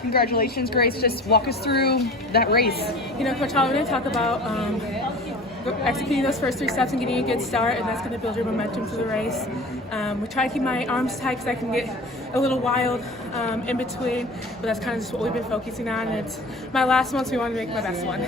Congratulations, Grace. Just walk us through that race. Coach Hall, we're going to talk about executing those first 3 steps and getting a good start, and that's going to build your momentum for the race. We try to keep my arms tight because I can get a little wild in between, but that's kind of just what we've been focusing on. And it's my last one, so we want to make my best one.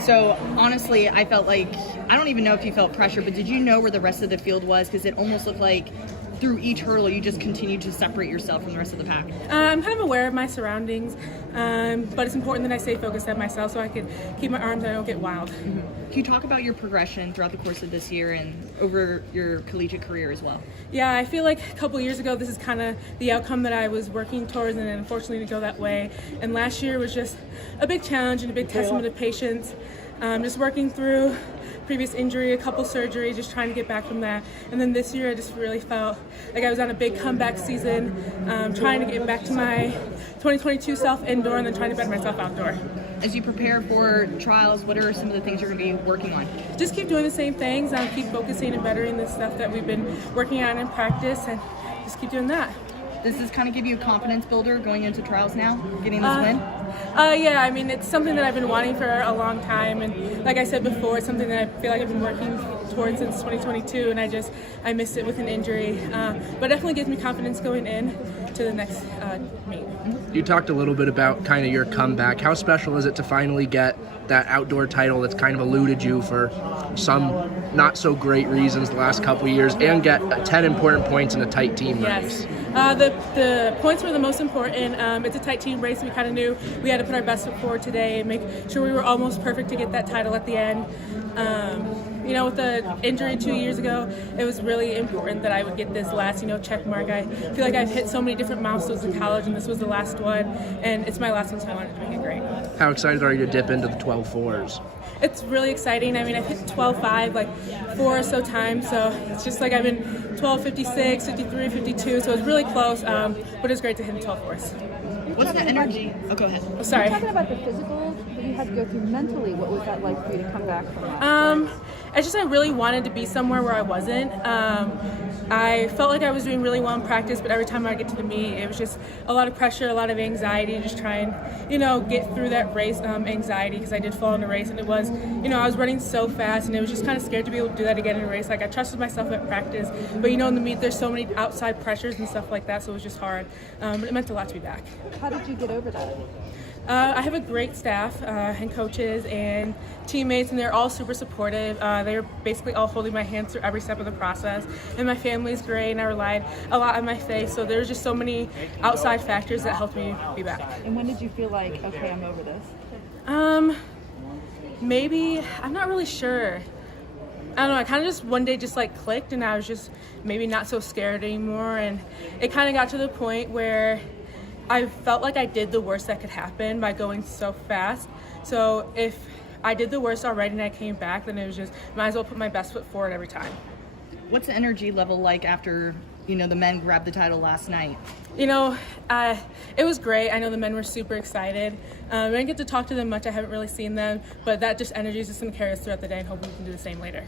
So honestly, I felt like, I don't even know if you felt pressure, but did you know where the rest of the field was? Because it almost looked like through each hurdle, you just continued to separate yourself from the rest of the pack. I'm kind of aware of my surroundings, but it's important that I stay focused on myself so I can keep my arms and I don't get wild. Mm-hmm. Can you talk about your progression throughout the course of this year and over your collegiate career as well? Yeah, I feel like a couple years ago, this is kind of the outcome that I was working towards, and unfortunately didn't go that way. And last year was just a big challenge and a big testament of patience. Just working through previous injury, a couple surgeries, just trying to get back from that. And then this year I just really felt like I was on a big comeback season, trying to get back to my 2022 self indoor and then trying to better myself outdoor. As you prepare for trials, what are some of the things you're going to be working on? Just keep doing the same things, keep focusing and bettering the stuff that we've been working on in practice, and just keep doing that. Does this kind of give you a confidence builder going into trials now, getting this win? Yeah, I mean, it's something that I've been wanting for a long time, and like I said before, it's something that I feel like I've been working towards since 2022, and I missed it with an injury, but definitely gives me confidence going in to the next meet. You talked a little bit about kind of your comeback. How special is it to finally get that outdoor title that's kind of eluded you for some not so great reasons the last couple of years, and get 10 important points in a tight team race? The points were the most important. It's a tight team race. We kind of knew we had to put our best foot forward today and make sure we were almost perfect to get that title at the end. With the injury 2 years ago, it was really important that I would get this last, check mark. I feel like I've hit so many different milestones in college, and this was the last one, and it's my last one, so I wanted to make it great. How excited are you to dip into the 12.4s? It's really exciting. I mean, I've hit 12.5 like 4 or so times, so it's just like I've been 12.56, 53, 52, so it's really close, but it's great to hit in 12.4s. What's the energy? Oh, go ahead. Oh, sorry. You're talking about the physical that you had to go through mentally. What was that like for you to come back from that? It's just I really wanted to be somewhere where I wasn't. I felt like I was doing really well in practice, but every time I get to the meet, it was just a lot of pressure, a lot of anxiety, just trying, get through that race anxiety, because I did fall in a race, and it was, I was running so fast, and it was just kind of scared to be able to do that again in a race. Like, I trusted myself at practice, but in the meet, there's so many outside pressures and stuff like that, so it was just hard. But it meant a lot to be back. How did you get over that? I have a great staff and coaches and teammates, and they're all super supportive. They're basically all holding my hand through every step of the process. And my family's great, and I relied a lot on my faith. So there's just so many outside factors that helped me be back. And when did you feel like, okay, I'm over this? Maybe, I'm not really sure. I don't know, I kind of just one day just like clicked, and I was just maybe not so scared anymore. And it kind of got to the point where I felt like I did the worst that could happen by going so fast. So if I did the worst already and I came back, then it was just, might as well put my best foot forward every time. What's the energy level like after, the men grabbed the title last night? It was great. I know the men were super excited. I didn't get to talk to them much. I haven't really seen them, but that just energy is just going to carry us throughout the day, and hopefully we can do the same later.